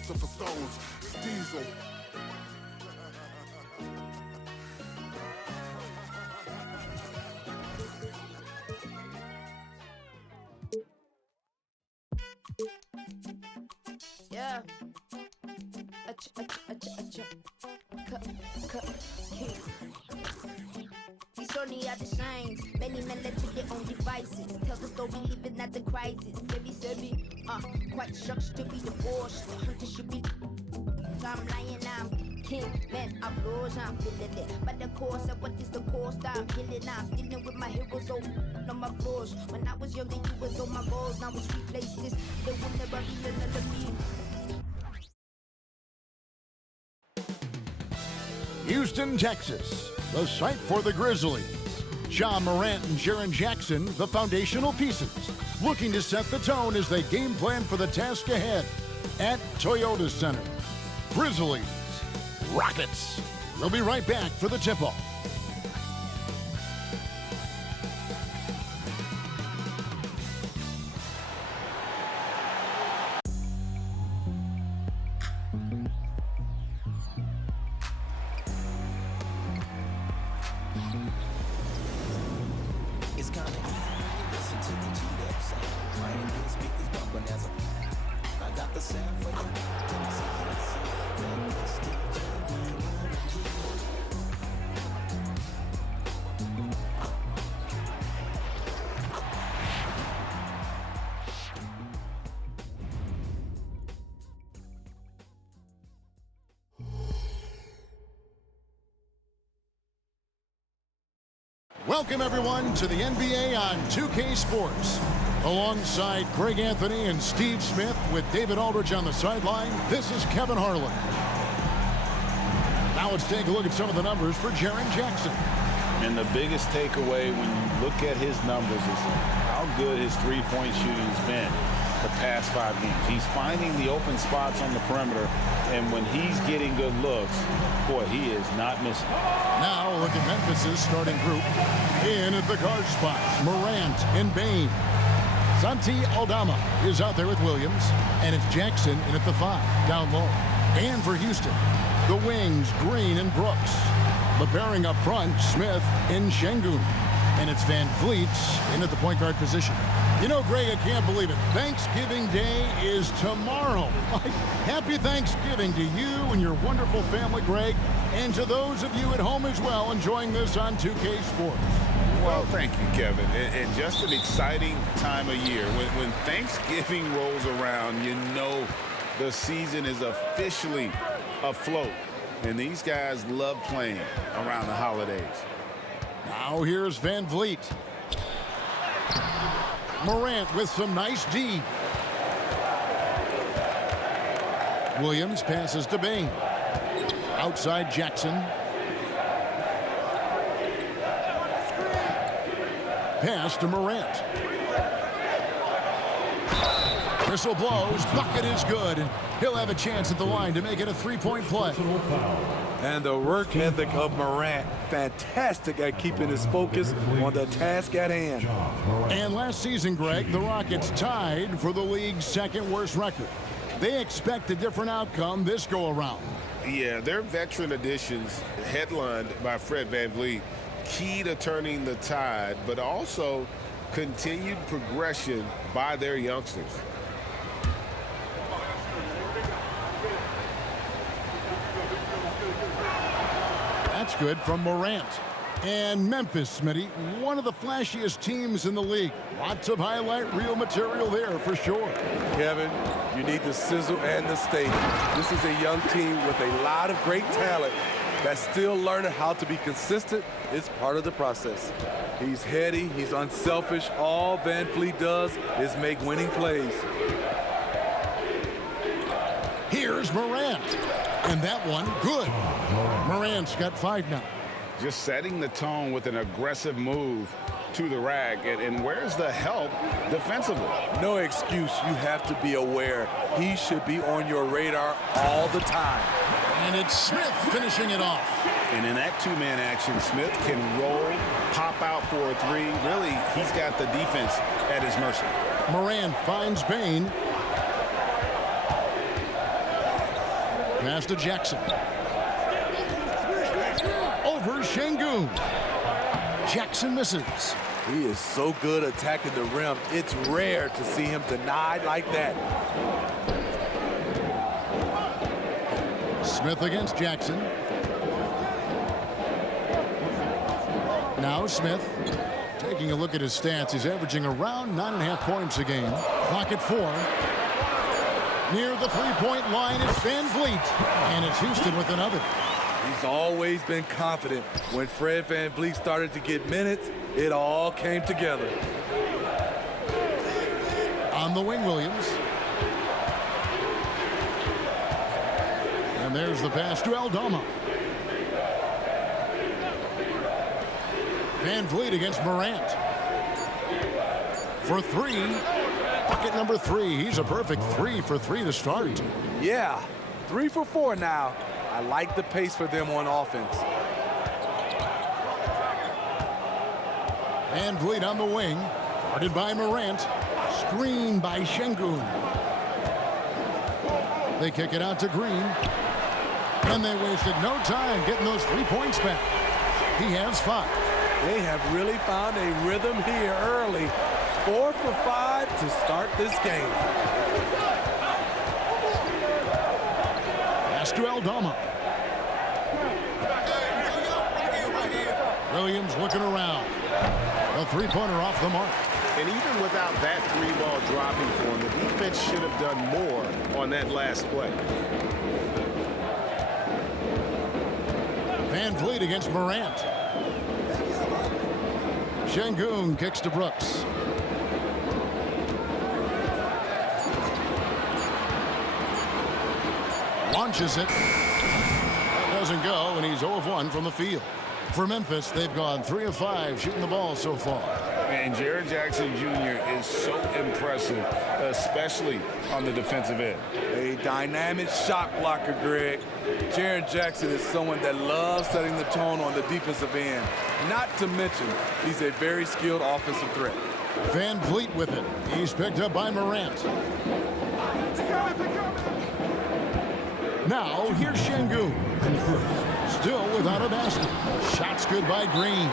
Philosopher's Stones. It's Diesel. Yeah. These shorty are the shames. Many men left to their own devices. Tell the story living at the crisis. Quite shocked to be divorced. The hunter should be. I'm lying, I'm king. Man, I'm lost, I'm feeling it. But the course of what is the course? I'm killing, I'm dealing with my heroes on my floors. When I was younger, you was on my balls. Now it's replaced this. They will never be another me. Houston, Texas, the site for the Grizzlies. Ja Morant and Jaren Jackson, the foundational pieces, looking to set the tone as they game plan for the task ahead at Toyota Center. Grizzlies Rockets. We'll be right back for the tip-off. It's kinda easy, listen to the G-Dep sound. I ain't hear speakers bumping as I got the sound for you. Welcome, everyone, to the NBA on 2K Sports. Alongside Greg Anthony and Steve Smith with David Aldridge on the sideline, this is Kevin Harlan. Now let's take a look at some of the numbers for Jaren Jackson. And the biggest takeaway when you look at his numbers is how good his three-point shooting has been the past 5 games. He's finding the open spots on the perimeter, and when he's getting good looks, boy, he is not missing. Now look at Memphis's starting group. In at the guard spots, Morant and Bane. Santi Aldama is out there with Williams, and it's Jackson in at the 5, down low. And for Houston, the wings, Green and Brooks. The pairing up front, Smith and Şengün. And it's Van Vliet in at the point guard position. You know, Greg, I can't believe it. Thanksgiving Day is tomorrow. Happy Thanksgiving to you and your wonderful family, Greg, and to those of you at home as well enjoying this on 2K Sports. Well, thank you, Kevin. And just an exciting time of year. When Thanksgiving rolls around, you know the season is officially afloat. And these guys love playing around the holidays. Now here's Van Vliet. Morant with some nice D. Williams passes to Bane. Outside Jackson. Pass to Morant. Whistle blows, bucket is good, and he'll have a chance at the line to make it a three-point play. And the work ethic of Morant, fantastic at keeping his focus on the task at hand. And last season, Greg, the Rockets tied for the league's second worst record. They expect a different outcome this go-around. Yeah, their veteran additions, headlined by Fred VanVleet, key to turning the tide, but also continued progression by their youngsters. That's good from Morant. And Memphis, Smitty, one of the flashiest teams in the league. Lots of highlight reel material there for sure. Kevin, you need the sizzle and the steak. This is a young team with a lot of great talent that's still learning how to be consistent. It's part of the process. He's heady, he's unselfish. All Van Vliet does is make winning plays. Here's Morant. And that one, good. Morant's got 5 now. Just setting the tone with an aggressive move to the rack. And where's the help defensively? No excuse. You have to be aware. He should be on your radar all the time. And it's Smith finishing it off. And in that two-man action, Smith can roll, pop out for a three. Really, he's got the defense at his mercy. Morant finds Bane. Pass to Jackson. Over Şengün. Jackson misses. He is so good attacking the rim. It's rare to see him denied like that. Smith against Jackson. Now Smith. Taking a look at his stats, he's averaging around 9.5 points a game. Clock at 4. Near the three-point line, it's Van Vliet. And it's Houston with another. He's always been confident. When Fred Van Vliet started to get minutes, it all came together. On the wing, Williams. And there's the pass to Aldama. Van Vliet against Morant. For 3. Bucket number 3. He's a perfect 3 for 3 to start. Yeah, 3 for 4 now. I like the pace for them on offense. Van Vliet on the wing. Guarded by Morant. Screened by Şengün. They kick it out to Green. And they wasted no time getting those 3 points back. He has 5. They have really found a rhythm here early. 4 for 5 to start this game. Pass to Aldama. Williams looking around. A three-pointer off the mark. And even without that 3-ball dropping for him, the defense should have done more on that last play. Van Vliet against Morant. Şengün kicks to Brooks. Launches it. That doesn't go, and he's 0 of 1 from the field. For Memphis, they've gone 3 of 5 shooting the ball so far. And Jaren Jackson Jr. is so impressive, especially on the defensive end. A dynamic shot blocker, Greg. Jaren Jackson is someone that loves setting the tone on the defensive end. Not to mention, he's a very skilled offensive threat. Van Vliet with it. He's picked up by Morant. Now, here's Şengün. Still without a basket. Shots good by Green.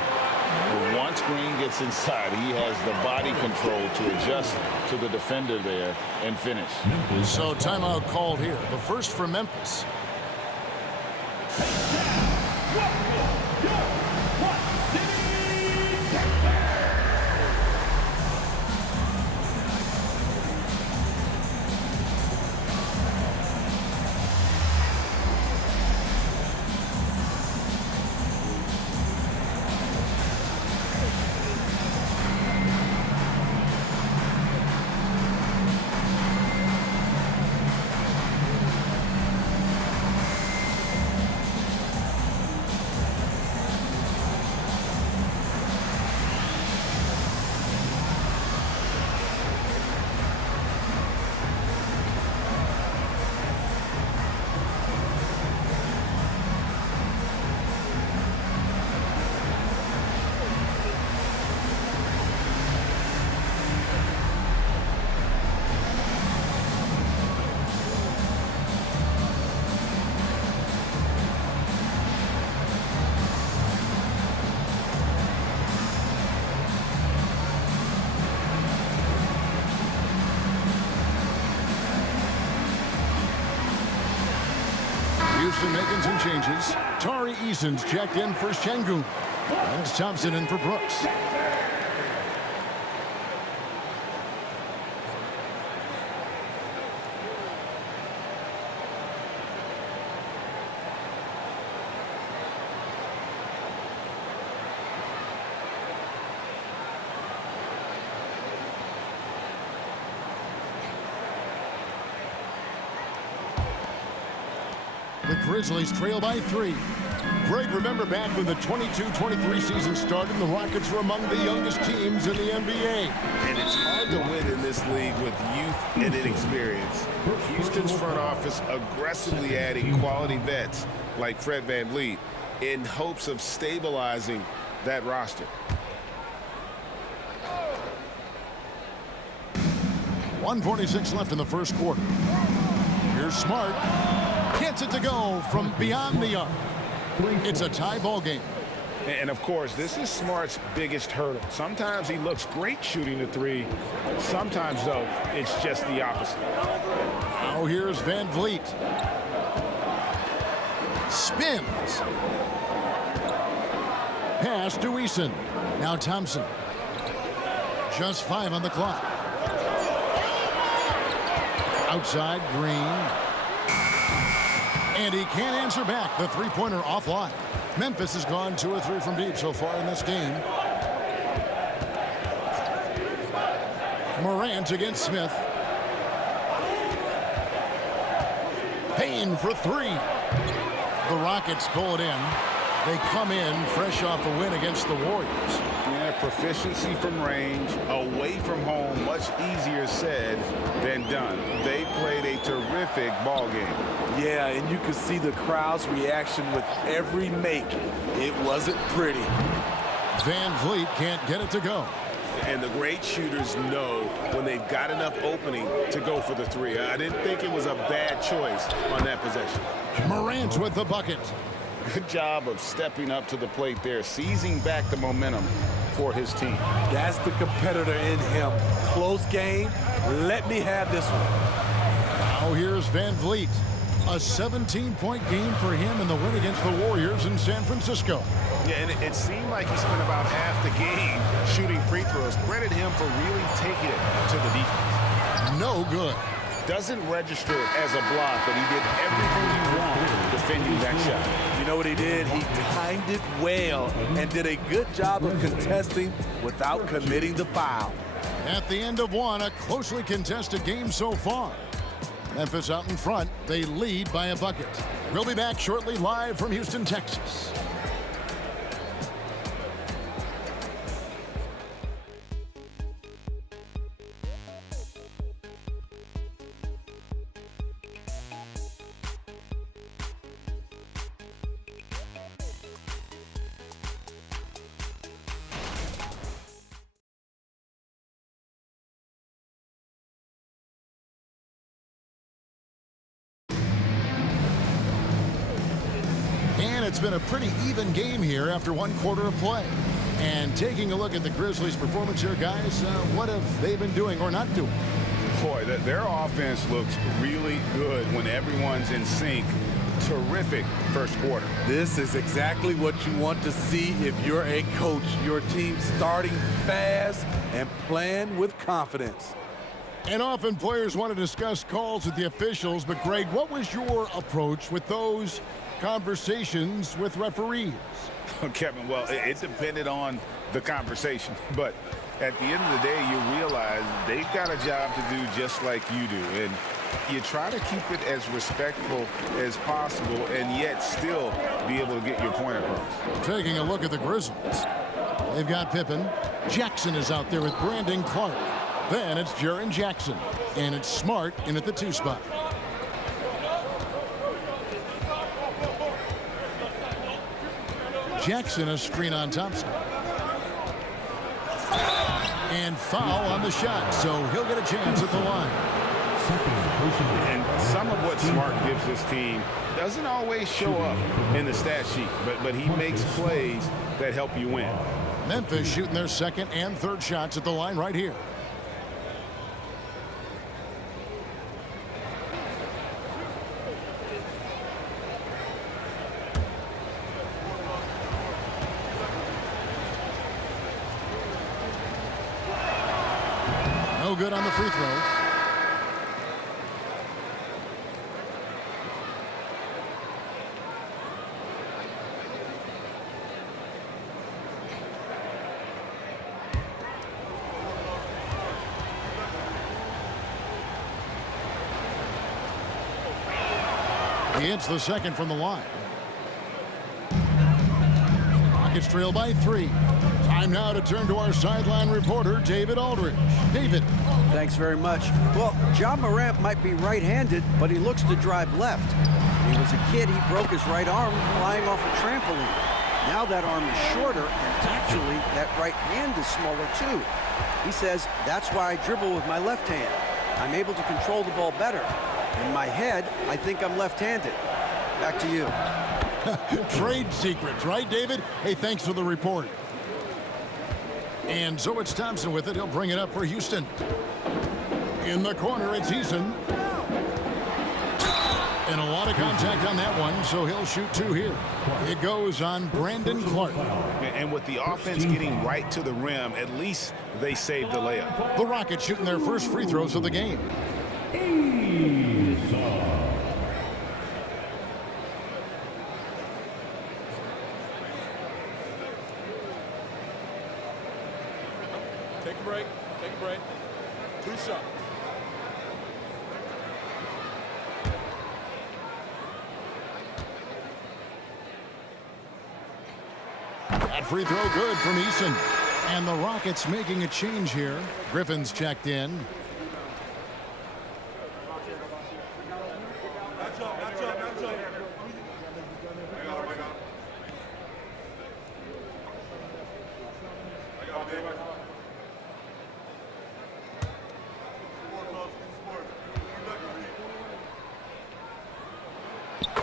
But once Green gets inside, he has the body control to adjust to the defender there and finish. So timeout called here. The first for Memphis. Houston making some changes. Tari Eason's checked in for Şengün. That's Thompson in for Brooks. The Grizzlies trail by 3. Greg, remember back when the 22-23 season started, the Rockets were among the youngest teams in the NBA. And it's hard to win in this league with youth and inexperience. Houston's front office aggressively adding quality vets like Fred Van Vliet in hopes of stabilizing that roster. .146 left in the first quarter. Here's Smart. Gets it to go from beyond the arc. It's a tie ball game. And, of course, this is Smart's biggest hurdle. Sometimes he looks great shooting the three. Sometimes, though, it's just the opposite. Now here's Van Vliet. Spins. Pass to Eason. Now Thompson. Just 5 on the clock. Outside, Green. And he can't answer back. The three-pointer offline. Memphis has gone 2 or 3 from deep so far in this game. Morant against Smith. Payne for 3. The Rockets pull it in. They come in fresh off a win against the Warriors. Yeah, proficiency from range, away from home, much easier said than done. They played a terrific ball game. Yeah, and you could see the crowd's reaction with every make. It wasn't pretty. Van Vliet can't get it to go. And the great shooters know when they've got enough opening to go for the three. I didn't think it was a bad choice on that possession. Morant with the bucket. Good job of stepping up to the plate there, seizing back the momentum for his team. That's the competitor in him. Close game. Let me have this one. Now here's Van Vliet. A 17-point game for him in the win against the Warriors in San Francisco. Yeah, and it seemed like he spent about half the game shooting free throws. Credit him for really taking it to the defense. No good. Doesn't register as a block, but he did everything he wanted defending that shot. You know what he did? He timed it well and did a good job of contesting without committing the foul. At the end of one, a closely contested game so far. Memphis out in front. They lead by a bucket. We'll be back shortly live from Houston, Texas. It's been a pretty even game here after 1 quarter of play. And taking a look at the Grizzlies' performance here, guys, what have they been doing or not doing? Boy, their offense looks really good when everyone's in sync. Terrific first quarter. This is exactly what you want to see if you're a coach. Your team starting fast and playing with confidence. And often players want to discuss calls with the officials, but Greg, what was your approach with those conversations with referees? Kevin, well, it depended on the conversation, but at the end of the day, you realize they've got a job to do just like you do, and you try to keep it as respectful as possible and yet still be able to get your point across. Taking a look at the Grizzlies, they've got Pippen. Jackson is out there with Brandon Clark. Then it's Jaren Jackson, and it's Smart in at the 2 spot. Jackson a screen on Thompson. And foul on the shot, so he'll get a chance at the line. And some of what Smart gives this team doesn't always show up in the stat sheet, but he makes plays that help you win. Memphis shooting their second and third shots at the line right here. No good on the free throw. He hits the second from the line. Rockets trail by 3. Time now to turn to our sideline reporter, David Aldridge. David. Thanks very much. Well, John Morant might be right-handed, but he looks to drive left. When he was a kid, he broke his right arm flying off a trampoline. Now that arm is shorter, and actually, that right hand is smaller too. He says, that's why I dribble with my left hand. I'm able to control the ball better. In my head, I think I'm left-handed. Back to you. Trade secrets, right, David? Hey, thanks for the report. And so it's Thompson with it. He'll bring it up for Houston. In the corner, it's Eason. And a lot of contact on that one, so he'll shoot 2 here. It goes on Brandon Clark. And with the offense getting right to the rim, at least they saved the layup. The Rockets shooting their first free throws of the game. Take a break. Take a break. 2 shots. That free throw good from Eason. And the Rockets making a change here. Griffin's checked in.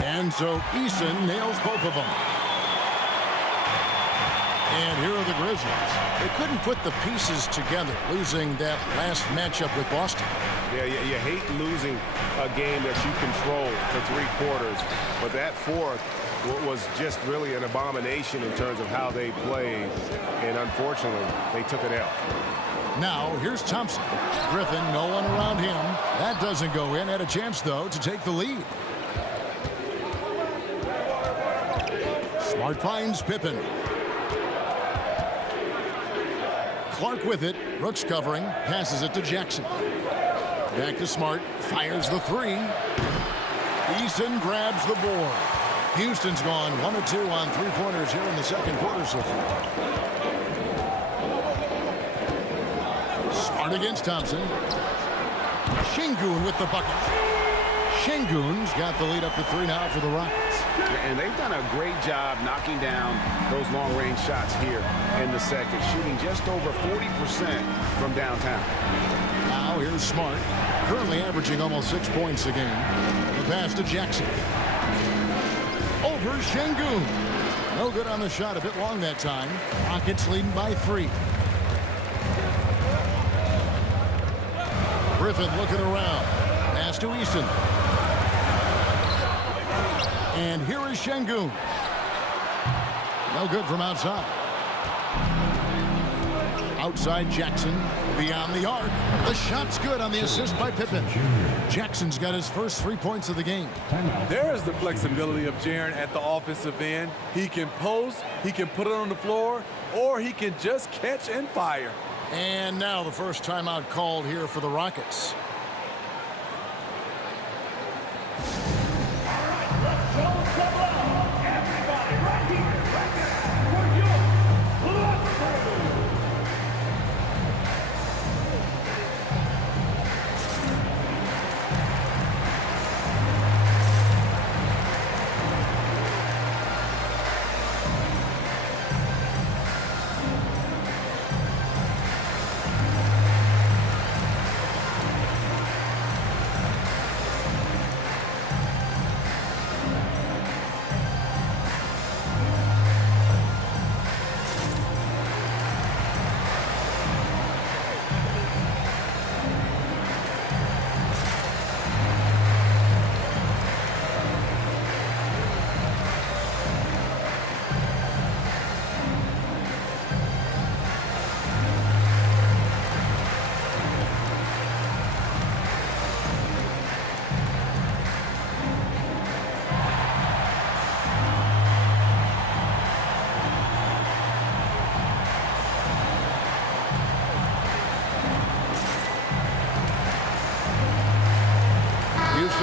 And so Eason nails both of them. And here are the Grizzlies. They couldn't put the pieces together, losing that last matchup with Boston. Yeah, you hate losing a game that you control for 3 quarters, but that fourth was just really an abomination in terms of how they played, and unfortunately, they took it out. Now, here's Thompson. Griffin, no one around him. That doesn't go in. Had a chance, though, to take the lead. Smart finds Pippen. Clark with it. Brooks covering. Passes it to Jackson. Back to Smart. Fires the 3. Eason grabs the board. Houston's gone 1 of 2 on 3-pointers here in the second quarter so far. Smart against Thompson. Şengün with the bucket. Şengün's got the lead up to 3 now for the Rockets. And they've done a great job knocking down those long-range shots here in the second, shooting just over 40% from downtown. Now here's Smart, currently averaging almost 6 points a game. The pass to Jackson. Over Şengün. No good on the shot, a bit long that time. Rockets leading by 3. Griffin looking around. Pass to Eason. And here is Şengün. No good from outside. Outside Jackson. Beyond the arc. The shot's good on the assist by Pippen. Jackson's got his first 3 points of the game. There's the flexibility of Jaren at the offensive end. He can post, he can put it on the floor, or he can just catch and fire. And now the first timeout called here for the Rockets.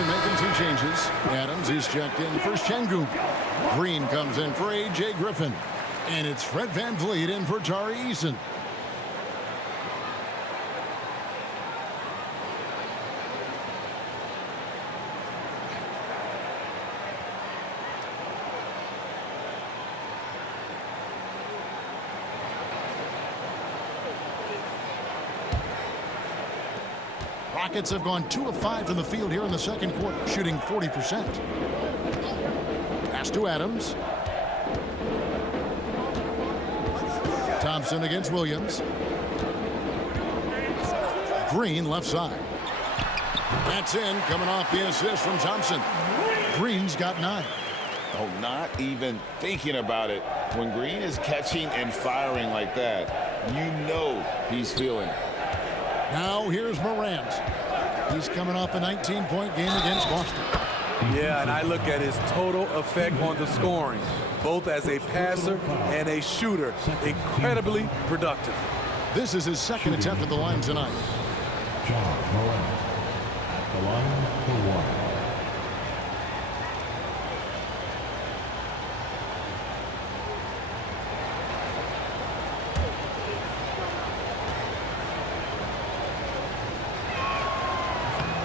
Making 2 changes. Adams is checked in for Şengün. Green comes in for A.J. Griffin. And it's Fred VanVleet in for Tari Eason. Rockets have gone 2 of 5 from the field here in the second quarter, shooting 40%. Pass to Adams. Thompson against Williams. Green left side. That's in, coming off the assist from Thompson. Green's got 9. Oh, not even thinking about it. When Green is catching and firing like that, you know he's feeling it. Now here's Morant. He's coming off a 19-point game against Boston. Yeah, and I look at his total effect on the scoring, both as a passer and a shooter. Incredibly productive. This is his second attempt at the line tonight. John Morant at the line for 1.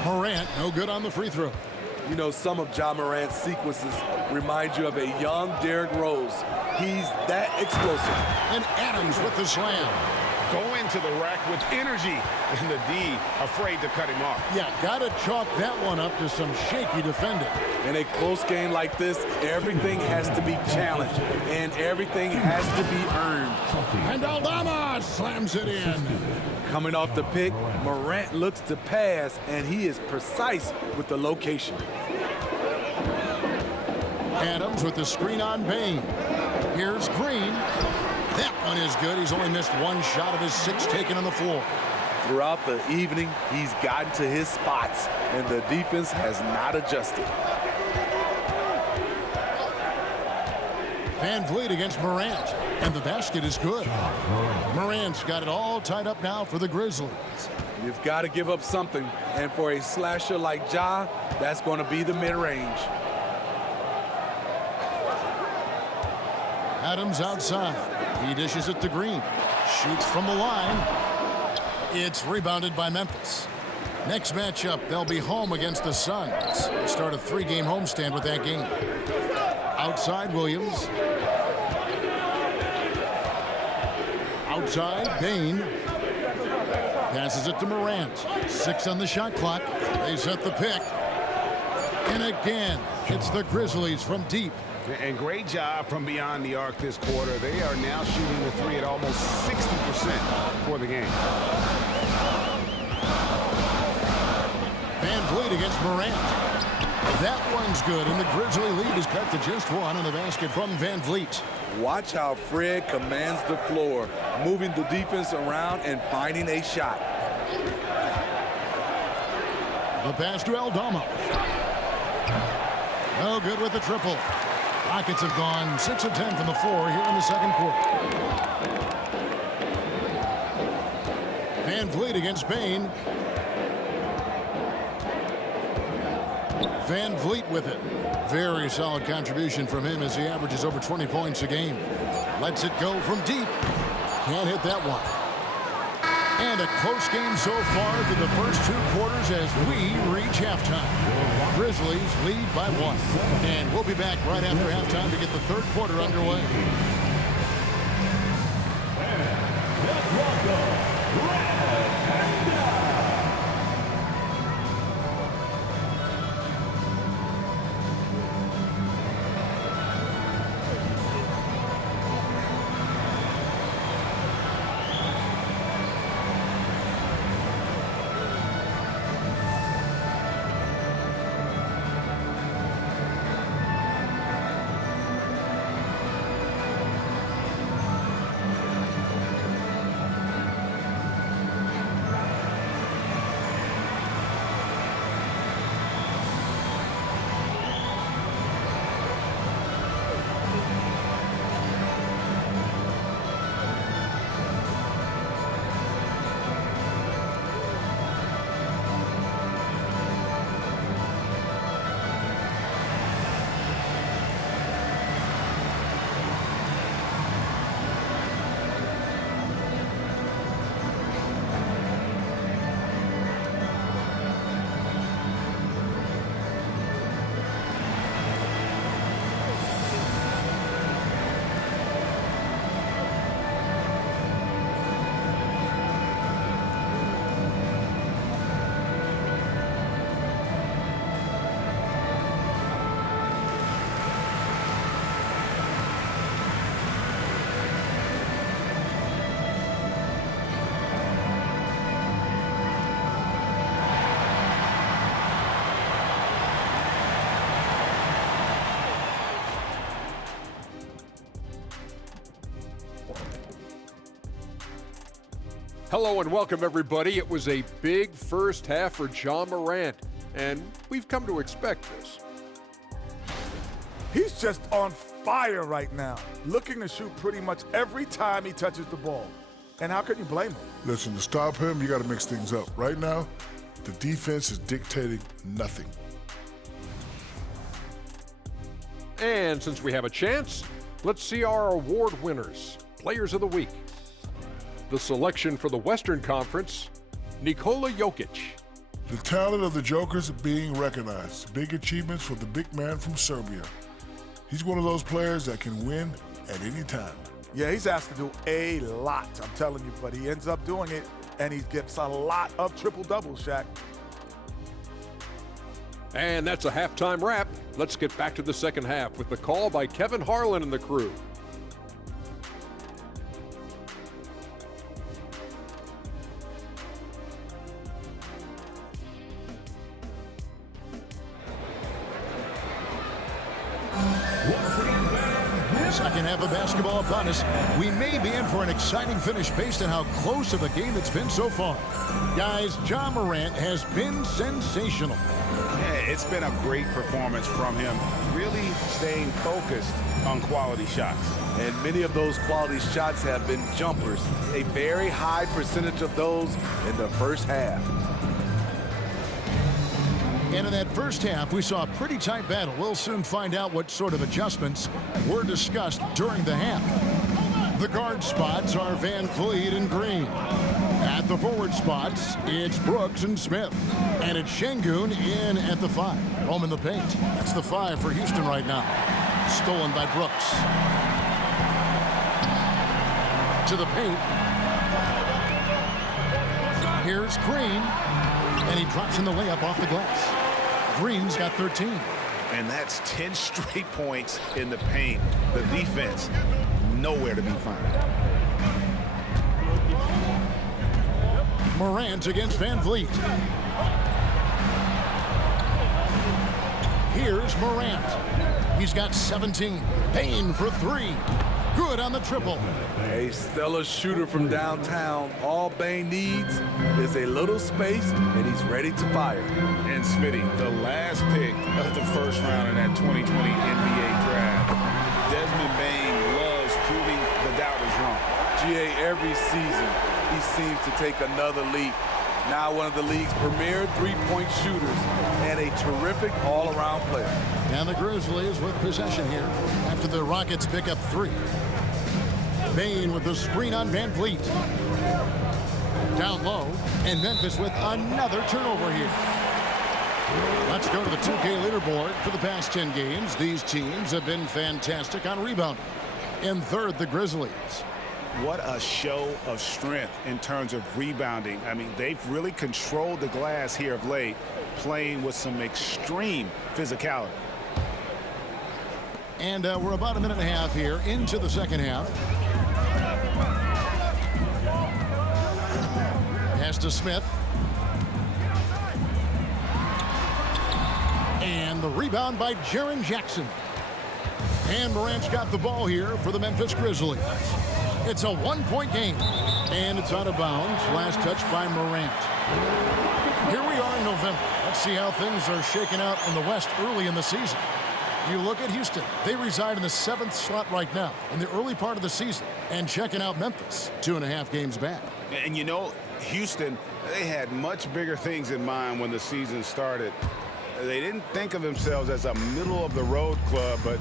Morant, no good on the free throw. You know, some of Ja Morant's sequences remind you of a young Derrick Rose. He's that explosive. And Adams with the slam. Going to the rack with energy, and the D afraid to cut him off. Yeah, got to chalk that one up to some shaky defending. In a close game like this, everything has to be challenged, and everything has to be earned. And Aldama slams it in. Coming off the pick, Morant looks to pass, and he is precise with the location. Adams with the screen on Bain. Here's Green. That one is good. He's only missed 1 shot of his 6 taken on the floor. Throughout the evening, he's gotten to his spots, and the defense has not adjusted. Van Vliet against Morant, and the basket is good. Morant's got it all tied up now for the Grizzlies. You've got to give up something, and for a slasher like Ja, that's going to be the mid-range. Adams outside. He dishes it to Green. Shoots from the line. It's rebounded by Memphis. Next matchup, they'll be home against the Suns. They start a 3-game homestand with that game. Outside, Williams. Outside, Bain. Passes it to Morant. 6 on the shot clock. They set the pick. And again, it's the Grizzlies from deep. And great job from beyond the arc this quarter. They are now shooting the 3 at almost 60% for the game. Van Vliet against Morant. That one's good, and the Grizzly lead is cut to just 1 on the basket from Van Vliet. Watch how Fred commands the floor, moving the defense around and finding a shot. The pass to Aldama. No good with the triple. Rockets have gone 6 of 10 from the floor here in the second quarter. Van Vliet against Bain. Van Vliet with it. Very solid contribution from him as he averages over 20 points a game. Lets it go from deep. Can't hit that one. And a close game so far through the first 2 quarters as we reach halftime. Grizzlies lead by 1. And we'll be back right after halftime to get the third quarter underway. Hello and welcome, everybody. It was a big first half for Ja Morant, and we've come to expect this. He's just on fire right now, looking to shoot pretty much every time he touches the ball. And how can you blame him? Listen, to stop him, you got to mix things up. Right now, the defense is dictating nothing. And since we have a chance, let's see our award winners, Players of the Week. The selection for the Western Conference, Nikola Jokic. The talent of the Jokers being recognized. Big achievements for the big man from Serbia. He's one of those players that can win at any time. Yeah, he's asked to do a lot, I'm telling you, but he ends up doing it, and he gets a lot of triple-doubles, Shaq. And that's a halftime wrap. Let's get back to the second half with the call by Kevin Harlan and the crew. Second half of basketball upon us. We may be in for an exciting finish based on how close of a game it's been so far. Guys, Ja Morant has been sensational. Yeah, it's been a great performance from him, really staying focused on quality shots. And many of those quality shots have been jumpers. A very high percentage of those in the first half. And in that first half, we saw a pretty tight battle. We'll soon find out what sort of adjustments were discussed during the half. The guard spots are Van Vliet and Green. At the forward spots, it's Brooks and Smith. And it's Şengün in at the 5. Home in the paint. That's the 5 for Houston right now. Stolen by Brooks. To the paint. Here's Green. And he drops in the layup off the glass. Green's got 13. And that's 10 straight points in the paint. The defense, nowhere to be found. Morant against Van Vliet. Here's Morant. He's got 17. Payne for 3. Good on the triple. A stellar shooter from downtown. All Bane needs is a little space, and he's ready to fire. And Smitty, the last pick of the first round in that 2020 NBA draft. Desmond Bane loves proving the doubters wrong. GA, every season, he seems to take another leap. Now one of the league's premier three-point shooters and a terrific all-around player. And the Grizzlies with possession here after the Rockets pick up 3. Bane with the screen on Van Vliet. Down low, and Memphis with another turnover here. Let's go to the 2K leaderboard. For the past 10 games, these teams have been fantastic on rebounding. In third, the Grizzlies. What a show of strength in terms of rebounding. I mean, they've really controlled the glass here of late, playing with some extreme physicality. And we're about a minute and a half here into the second half. Pass to Smith. And the rebound by Jaren Jackson. And Morant's got the ball here for the Memphis Grizzlies. It's a one-point game. And it's out of bounds. Last touch by Morant. Here we are in November. Let's see how things are shaking out in the West early in the season. You look at Houston. They reside in the 7th slot right now in the early part of the season. And checking out Memphis, 2.5 games back. And you know, Houston, they had much bigger things in mind when the season started. They didn't think of themselves as a middle-of-the-road club, but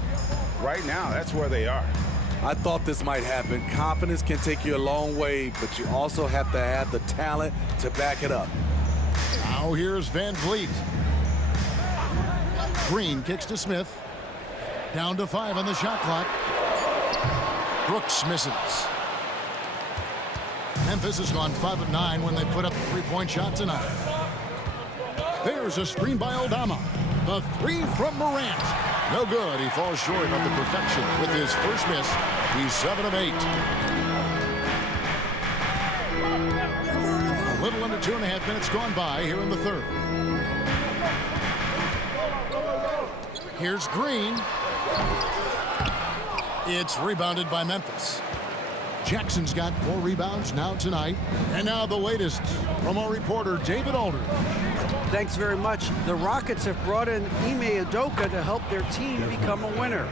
right now, that's where they are. I thought this might happen. Confidence can take you a long way, but you also have to have the talent to back it up. Now here's Van Vliet. Green kicks to Smith. Down to 5 on the shot clock. Brooks misses. Memphis has gone 5 of 9 when they put up a three-point shot tonight. There's a screen by Aldama. The 3 from Morant. No good. He falls short of the perfection with his first miss. He's 7 of 8. A little under 2.5 minutes gone by here in the third. Here's Green. It's rebounded by Memphis. Jackson's got 4 rebounds now tonight. And now the latest from our reporter, David Aldridge. Thanks very much. The Rockets have brought in Ime Udoka to help their team become a winner.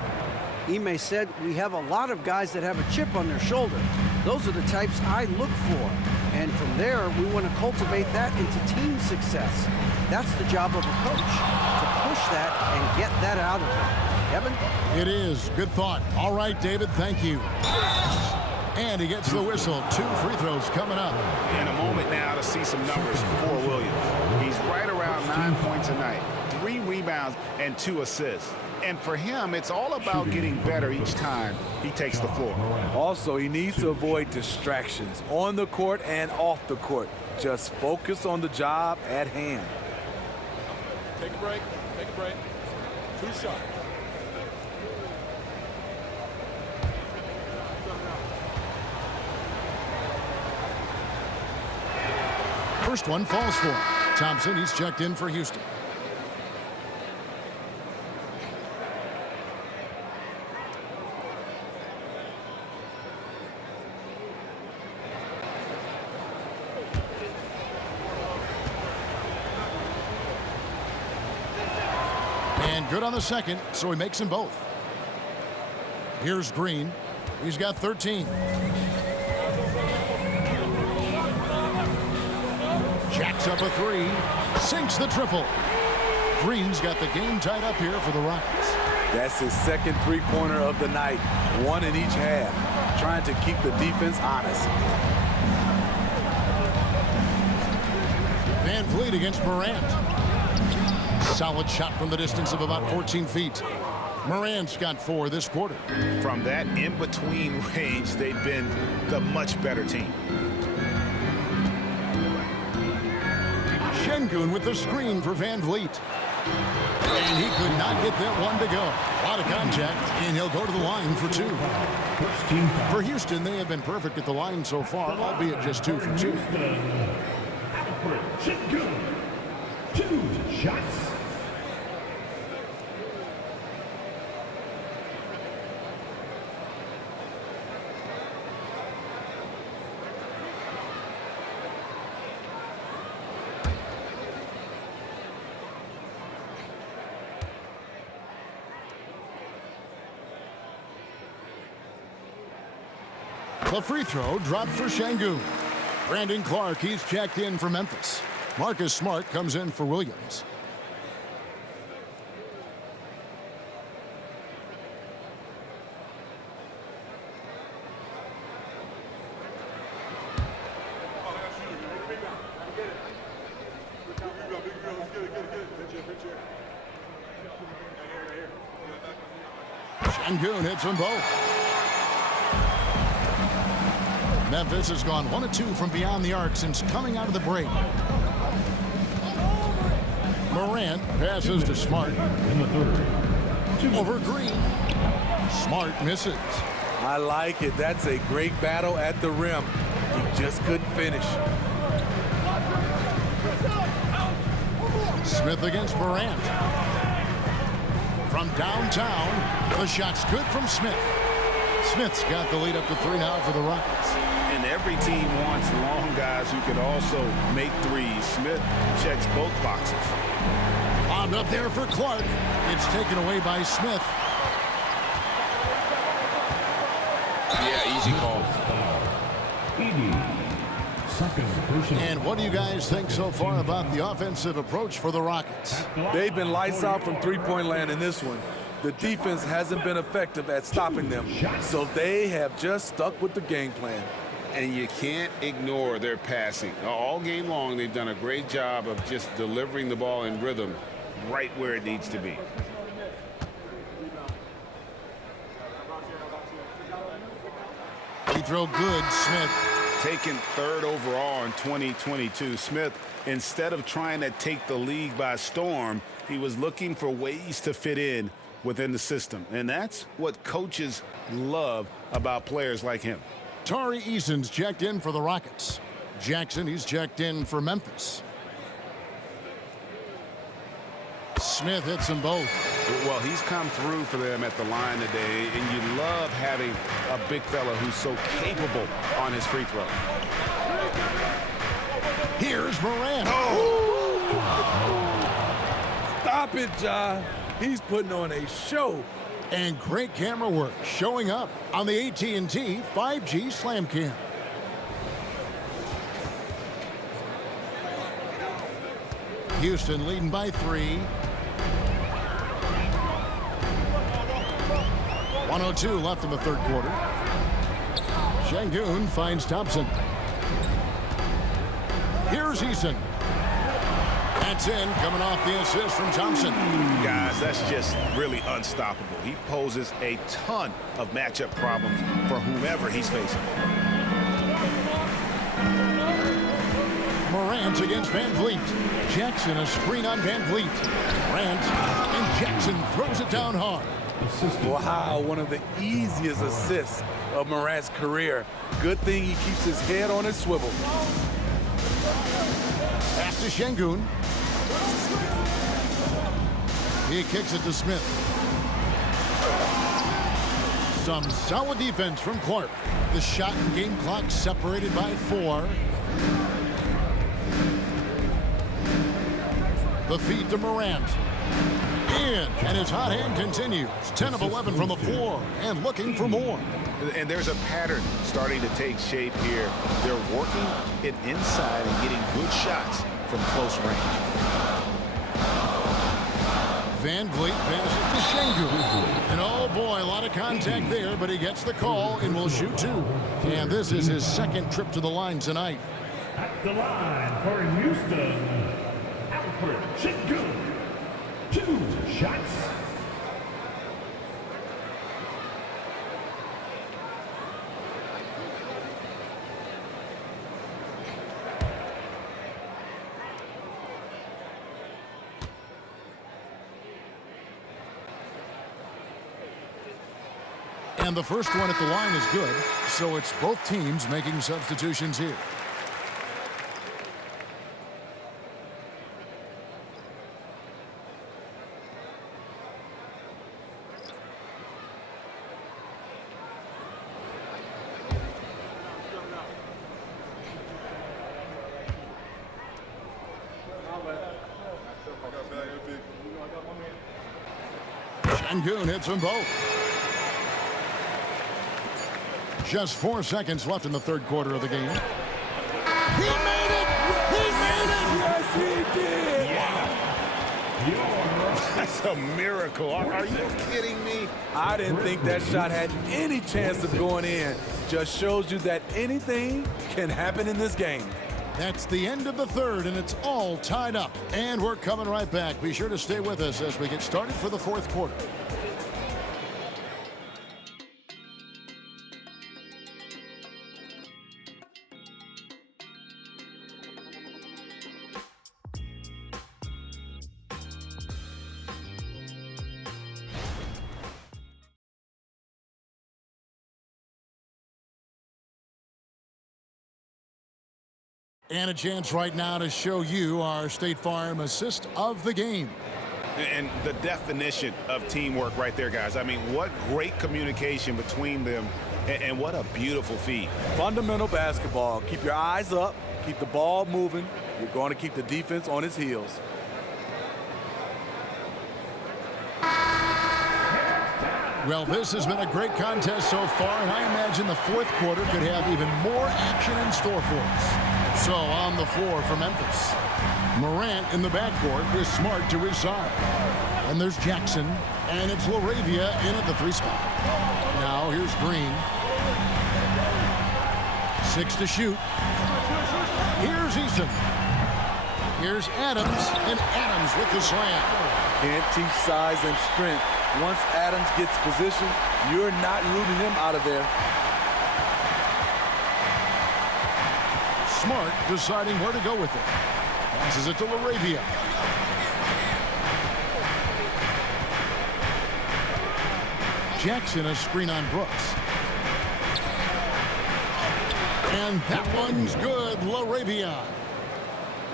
Ime said, "We have a lot of guys that have a chip on their shoulder. Those are the types I look for. And from there, we want to cultivate that into team success. That's the job of a coach, to push that and get that out of them." Kevin? It is. Good thought. All right, David, thank you. And he gets the whistle. 2 free throws coming up. In a moment now to see some numbers for Williams. He's right around 9 points a night, 3 rebounds, and 2 assists. And for him, it's all about getting better each time he takes the floor. Also, he needs to avoid distractions on the court and off the court. Just focus on the job at hand. Take a break. Take a break. 2 shots. First one falls for him. Thompson, he's checked in for Houston. And good on the second, so he makes them both. Here's Green. He's got 13. Jacks up a 3, sinks the triple. Green's got the game tied up here for the Rockets. That's his second three-pointer of the night, 1 in each half, trying to keep the defense honest. Van Vliet against Morant. Solid shot from the distance of about 14 feet. Morant's got 4 this quarter. From that in-between range, they've been the much better team. Şengün with the screen for Van Vliet. And he could not get that one to go. A lot of contact, and he'll go to the line for 2. For Houston, they have been perfect at the line so far, albeit just 2 for 2. Şengün, 2 shots. The free throw dropped for Şengün. Brandon Clark, he's checked in for Memphis. Marcus Smart comes in for Williams. Şengün hits them both. Memphis has gone 1 of 2 from beyond the arc since coming out of the break. Morant passes to Smart. In the third. Over Green. Smart misses. I like it. That's a great battle at the rim. He just couldn't finish. Smith against Morant. From downtown, the shot's good from Smith. Smith's got the lead up to 3 now for the Rockets. And every team wants long guys who can also make threes. Smith checks both boxes. Bombed up there for Clark. It's taken away by Smith. Yeah, easy call. And what do you guys think so far about the offensive approach for the Rockets? They've been lights out from three-point land in this one. The defense hasn't been effective at stopping them, so they have just stuck with the game plan. And you can't ignore their passing. All game long, they've done a great job of just delivering the ball in rhythm right where it needs to be. Free throw good, Smith. Taken 3rd overall in 2022, Smith, instead of trying to take the league by storm, he was looking for ways to fit in within the system. And that's what coaches love about players like him. Tari Eason's checked in for the Rockets. Jackson, he's checked in for Memphis. Smith hits them both. Well, he's come through for them at the line today, and you love having a big fella who's so capable on his free throw. Here's Morant. Stop it, Ja. He's putting on a show. And great camera work showing up on the AT&T 5G Slam Cam. Houston leading by 3. 1:02 left in the third quarter. Şengün finds Thompson. Here's Eason. That's in, coming off the assist from Thompson. Guys, that's just really unstoppable. He poses a ton of matchup problems for whomever he's facing. Morant against Van Vliet. Jackson a screen on Van Vliet. Morant and Jackson throws it down hard. Wow, one of the easiest assists of Morant's career. Good thing he keeps his head on his swivel. Pass to Şengün. He kicks it to Smith. Some solid defense from Clark. The shot and game clock separated by 4. The feed to Morant. In, and his hot hand continues. 10 of 11 from the floor, and looking for more. And there's a pattern starting to take shape here. They're working it inside and getting good shots from close range. Van Vliet passes to Şengün. And oh boy, a lot of contact there, but he gets the call and will shoot 2. And this is his second trip to the line tonight. At the line for Houston, Alfred Şengün. 2 shots. And the first one at the line is good, so it's both teams making substitutions here. Şengün hits them both. Just 4 seconds left in the third quarter of the game. He made it! He made it! Yes, he did! Yeah. That's a miracle. Are you kidding me? I didn't think that shot had any chance of going in. Just shows you that anything can happen in this game. That's the end of the third, and it's all tied up. And we're coming right back. Be sure to stay with us as we get started for the fourth quarter. And a chance right now to show you our State Farm assist of the game. And the definition of teamwork right there, guys. I mean, what great communication between them, and what a beautiful feed. Fundamental basketball. Keep your eyes up. Keep the ball moving. You're going to keep the defense on its heels. Well, this has been a great contest so far, and I imagine the fourth quarter could have even more action in store for us. So on the floor for Memphis, Morant in the backcourt with Smart to his side. And there's Jackson, and it's LaRavia in at the 3 spot. Now here's Green. 6 to shoot. Here's Eason. Here's Adams, and Adams with the slam. Can't teach size and strength. Once Adams gets position, you're not rooting him out of there. Smart deciding where to go with it. Passes it to LaRavia. Jackson a screen on Brooks. And that one's good, LaRavia.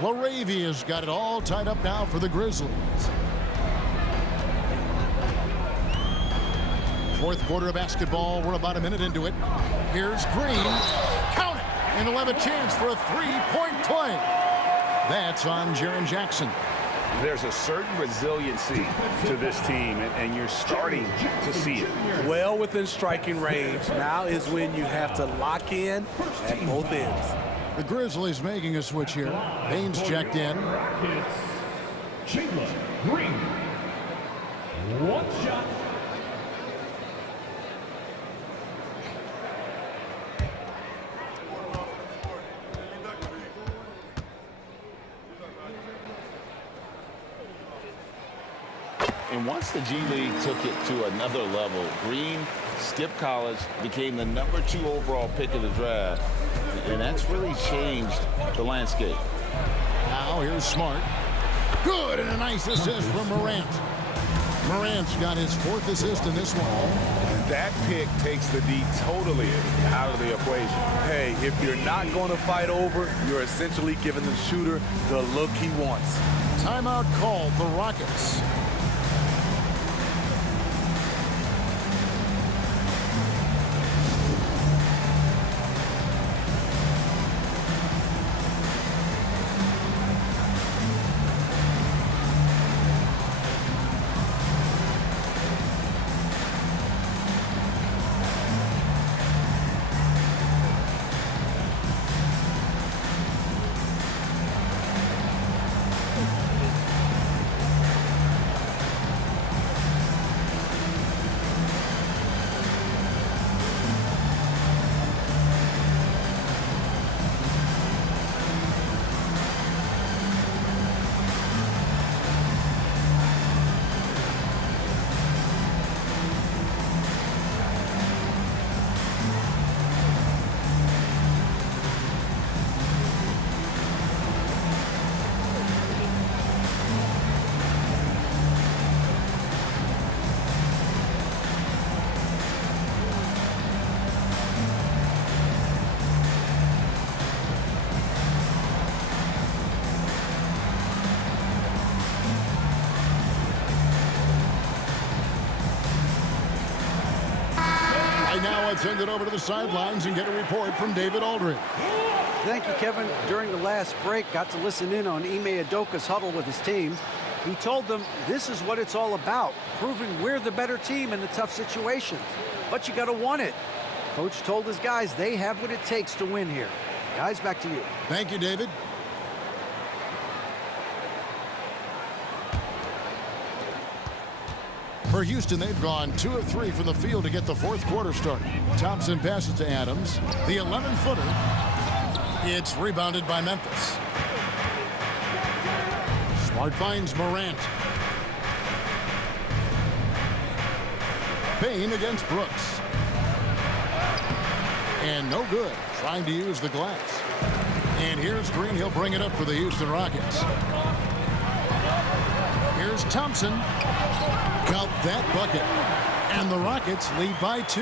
LaRavia's got it all tied up now for the Grizzlies. Fourth quarter of basketball. We're about a minute into it. Here's Green. Count it! And he'll have a chance for a three-point play. That's on Jaren Jackson. There's a certain resiliency to this team, and you're starting to see it. Well within striking range. Now is when you have to lock in at both ends. The Grizzlies making a switch here. Baines checked in. Jalen Green. One shot. And once the G League took it to another level, Green skipped college, became the #2 overall pick of the draft, and that's really changed the landscape. Now here's Smart. Good, and a nice assist from Morant. Morant's got his 4th assist in this one. And that pick takes the D totally out of the equation. Hey, if you're not going to fight over, you're essentially giving the shooter the look he wants. Timeout called, the Rockets. Now let's send it over to the sidelines and get a report from David Aldridge. Thank you, Kevin. During the last break, got to listen in on Ime Udoka's huddle with his team. He told them this is what it's all about, proving we're the better team in the tough situations. But you got to want it. Coach told his guys they have what it takes to win here. Guys, back to you. Thank you, David. For Houston, they've gone 2 of 3 from the field to get the fourth quarter started. Thompson passes to Adams. The 11-footer. It's rebounded by Memphis. Smart finds Morant. Payne against Brooks. And no good. Trying to use the glass. And here's Green. He'll bring it up for the Houston Rockets. Here's Thompson. Count that bucket. And the Rockets lead by 2.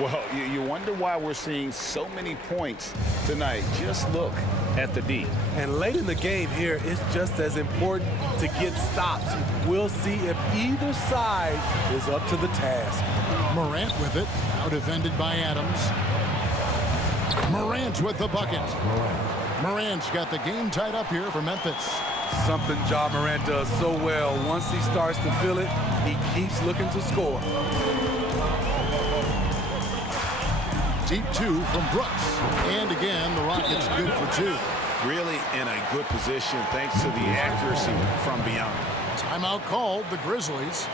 Well, you wonder why we're seeing so many points tonight. Just look at the D. And late in the game here, it's just as important to get stops. We'll see if either side is up to the task. Morant with it. Now defended by Adams. Morant with the bucket. Morant's got the game tied up here for Memphis. Something Ja Morant does so well. Once he starts to feel it, he keeps looking to score. Deep 2 from Brooks. And again, the Rockets good for 2. Really in a good position thanks to the accuracy from beyond. Timeout called, the Grizzlies.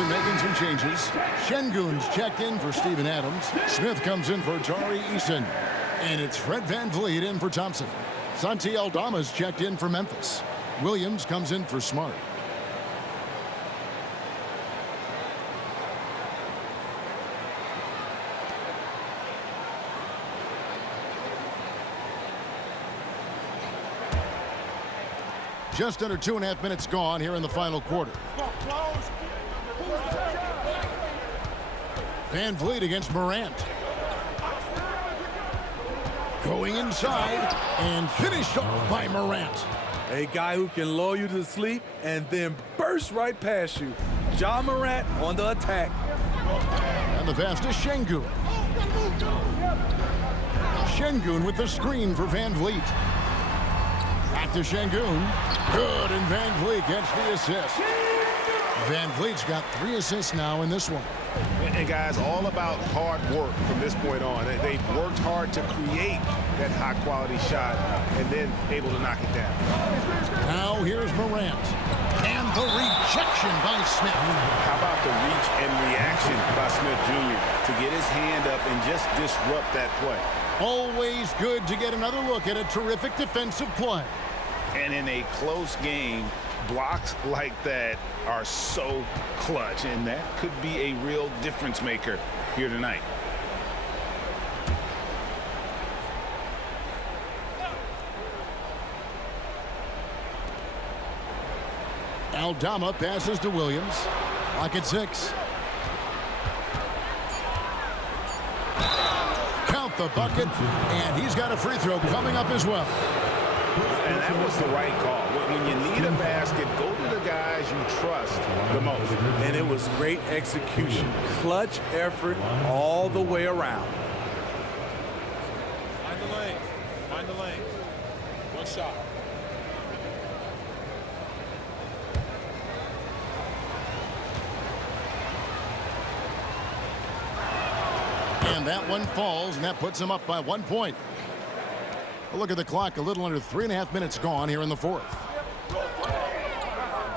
been making some changes. Şengün's checked in for Steven Adams. Smith comes in for Tari Eason. And it's Fred VanVleet in for Thompson. Santi Aldama's checked in for Memphis. Williams comes in for Smart. Just under 2.5 minutes gone here in the final quarter. VanVleet against Morant. Going inside and finished off by Morant. A guy who can lull you to sleep and then burst right past you. Ja Morant on the attack. And the pass to Şengün. Şengün with the screen for VanVleet. Back to Şengün. Good, and VanVleet gets the assist. VanVleet's got 3 assists now in this one. And guys, all about hard work from this point on. They've worked hard to create that high-quality shot and then able to knock it down. Now here's Morant. And the rejection by Smith. How about the reach and reaction by Smith Jr. to get his hand up and just disrupt that play? Always good to get another look at a terrific defensive play. And in a close game, blocks like that are so clutch, and that could be a real difference maker here tonight. Aldama passes to Williams. Clock at 6. Count the bucket, and he's got a free throw coming up as well. And that was the right call. When you need a basket, go to the guys you trust the most. And it was great execution. Clutch effort all the way around. Find the lane. Find the lane. One shot. And that one falls, and that puts him up by 1 point. Look at the clock, a little under 3.5 minutes gone here in the fourth.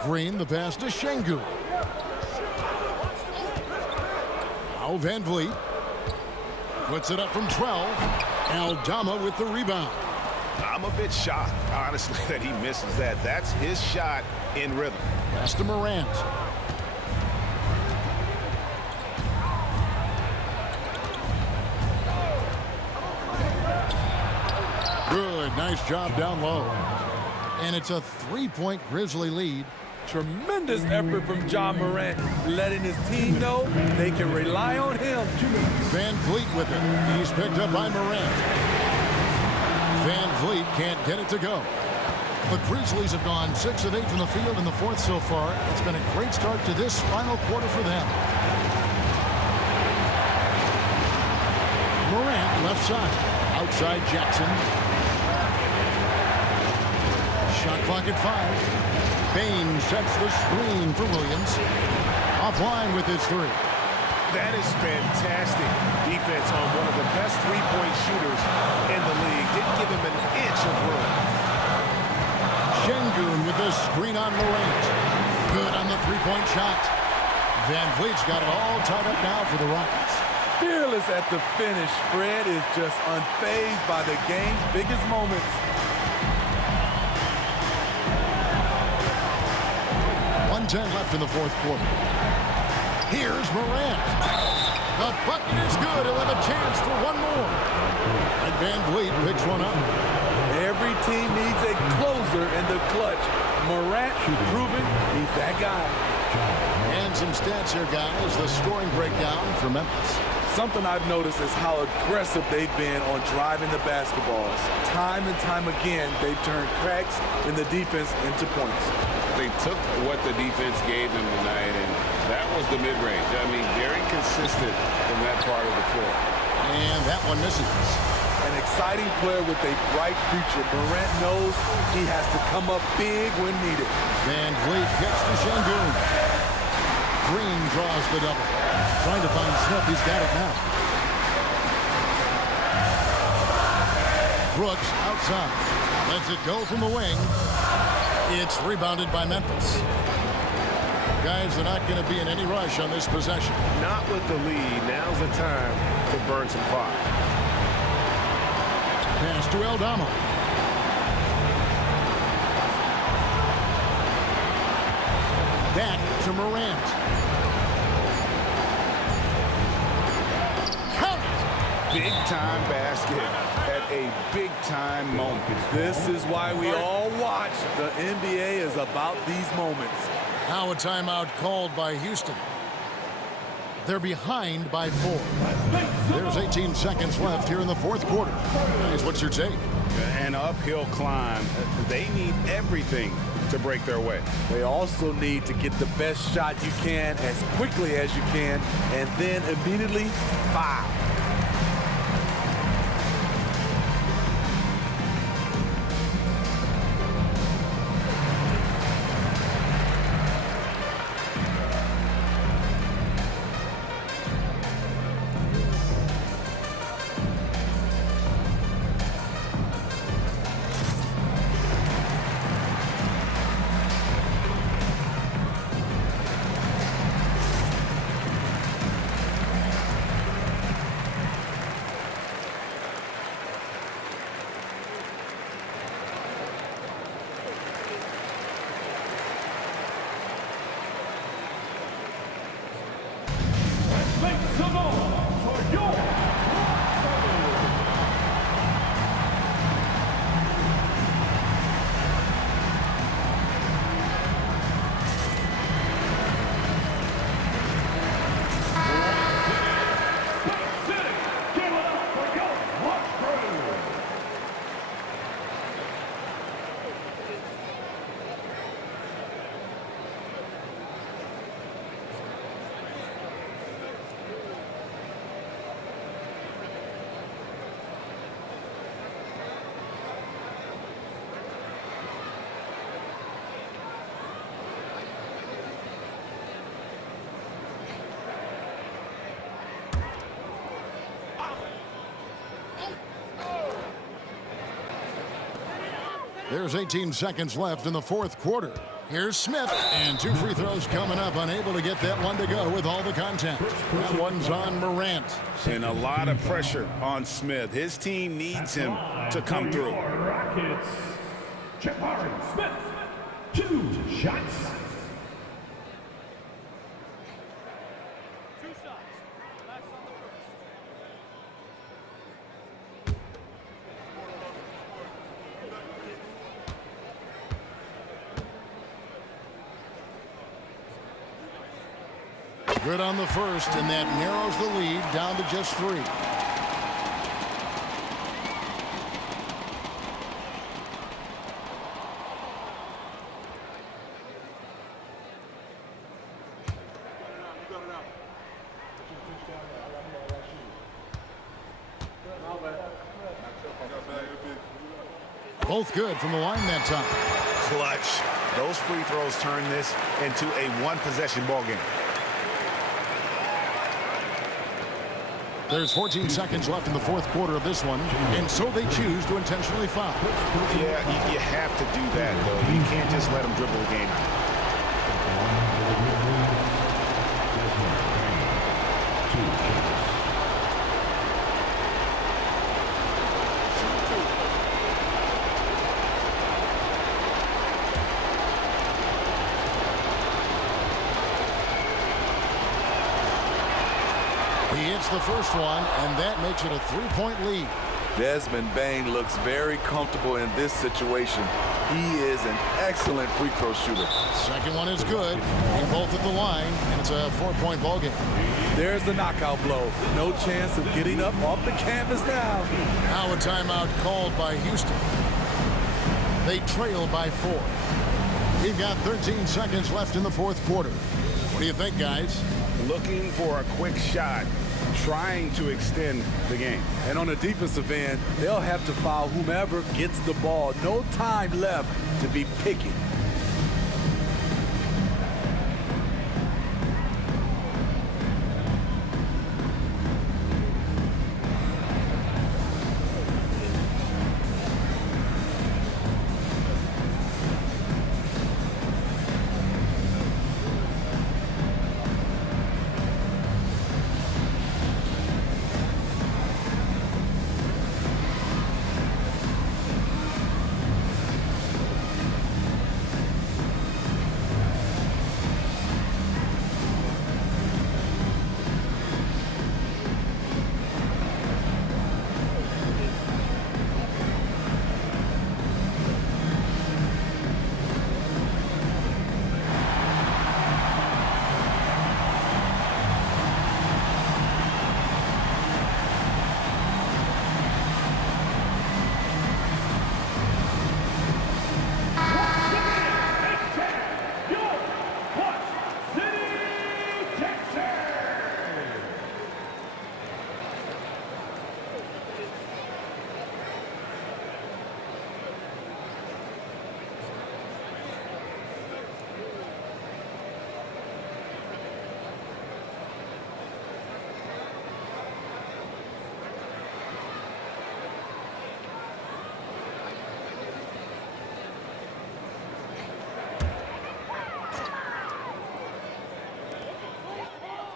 Green, the pass to Şengün. Now VanVleet puts it up from 12. Aldama with the rebound. I'm a bit shocked, honestly, that he misses that. That's his shot in rhythm. Pass to Morant. Good, nice job down low. And it's a 3-point Grizzly lead. Tremendous effort from Ja Morant, letting his team know they can rely on him. VanVleet with it. He's picked up by Morant. VanVleet can't get it to go. The Grizzlies have gone 6 of 8 from the field in the fourth so far. It's been a great start to this final quarter for them. Morant left side. Outside Jackson. Shot clock at 5. Bain sets the screen for Williams. Offline with his 3. That is fantastic defense on one of the best three-point shooters in the league. Didn't give him an inch of room. Şengün with the screen on Morant. Good on the 3-point shot. VanVleet's got it all tied up now for the Rockets. Fearless at the finish. Fred is just unfazed by the game's biggest moments. Left in the fourth quarter. Here's Morant. The bucket is good. He'll have a chance for one more. And VanVleet picks one up. Every team needs a closer in the clutch. Morant proving he's that guy. And some stats here, guys. The scoring breakdown for Memphis. Something I've noticed is how aggressive they've been on driving the basketballs. Time and time again, they've turned cracks in the defense into points. They took what the defense gave them tonight, and that was the mid-range. I mean, very consistent from that part of the floor. And that one misses. An exciting player with a bright future. Morant knows he has to come up big when needed. VanVleet gets to Şengün. Green draws the double. Trying to find Smith. He's got it now. Brooks outside. Lets it go from the wing. It's rebounded by Memphis. Guys, they're not going to be in any rush on this possession. Not with the lead. Now's the time to burn some clock. Pass to Aldama. Back to Morant. Count it. Big time basket at a big time moment. This is why we all watch. The NBA is about these moments. Now a timeout called by Houston. They're behind by 4. There's 18 seconds left here in the fourth quarter. Guys, what's your take? An uphill climb. They need everything to break their way. They also need to get the best shot you can as quickly as you can, and then immediately foul. There's 18 seconds left in the fourth quarter. Here's Smith, and 2 free throws coming up, unable to get that one to go with all the contact. That one's on Morant. And a lot of pressure on Smith. His team needs him to come through. Rockets, Jabari Smith, 2 shots. Good on the first, and that narrows the lead down to just 3. Both good from the line that time. Clutch. Those free throws turn this into a one-possession ball game. There's 14 seconds left in the fourth quarter of this one, and so they choose to intentionally foul. Yeah, you have to do that, though. You can't just let them dribble the game. He hits the first one, and that makes it a 3-point lead. Desmond Bane looks very comfortable in this situation. He is an excellent free throw shooter. Second one is good. They both at the line, and it's a 4-point ball game. There's the knockout blow. No chance of getting up off the canvas now. Now a timeout called by Houston. They trail by 4. We've got 13 seconds left in the fourth quarter. What do you think, guys? Looking for a quick shot, trying to extend the game. And on the defensive end, they'll have to foul whomever gets the ball. No time left to be picky.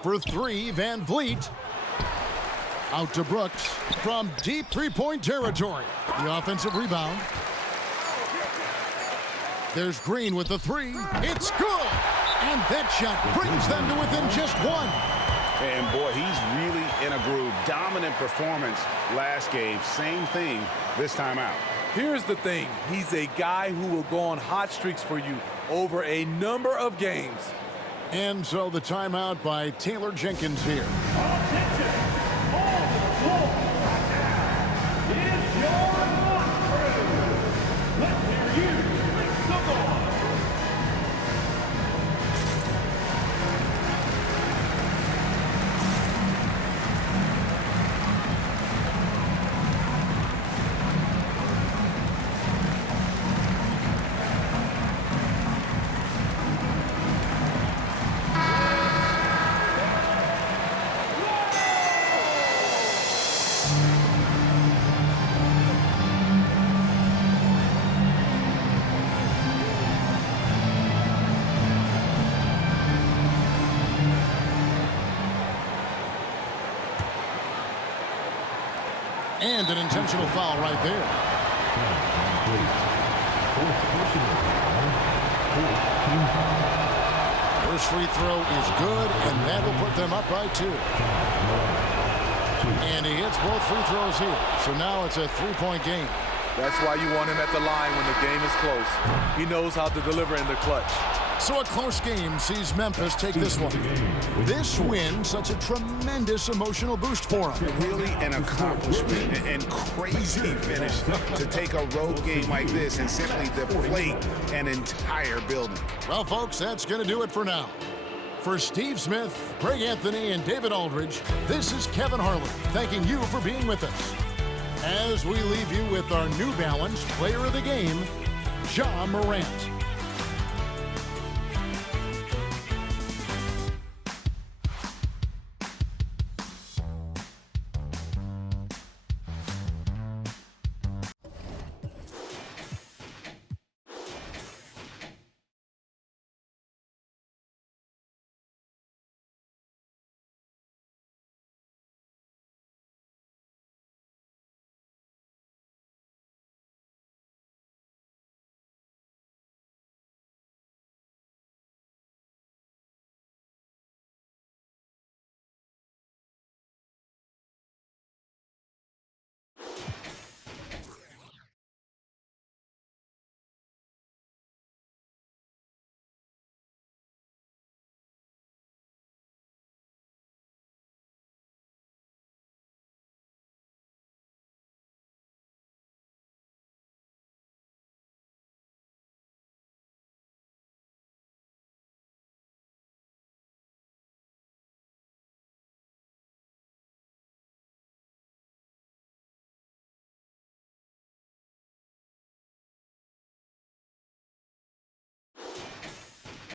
For three, Van Vliet. Out to Brooks from deep three-point territory. The offensive rebound. There's Green with the three. It's good! And that shot brings them to within just one. And boy, he's really in a groove. Dominant performance last game. Same thing this time out. Here's the thing. He's a guy who will go on hot streaks for you over a number of games. And so the timeout by Taylor Jenkins here. Attention! On the floor right now is your lock crew. Let's hear you make some noise. And an intentional foul right there. First free throw is good, and that will put them up by 2. And he hits both free throws here. So now it's a 3-point game. That's why you want him at the line when the game is close. He knows how to deliver in the clutch. So a close game sees Memphis take this one. This win, such a tremendous emotional boost for them. Really an accomplishment and crazy finish to take a road game like this and simply deflate an entire building. Well, folks, that's going to do it for now. For Steve Smith, Greg Anthony, and David Aldridge, this is Kevin Harlan thanking you for being with us. As we leave you with our New Balance Player of the Game, Ja Morant.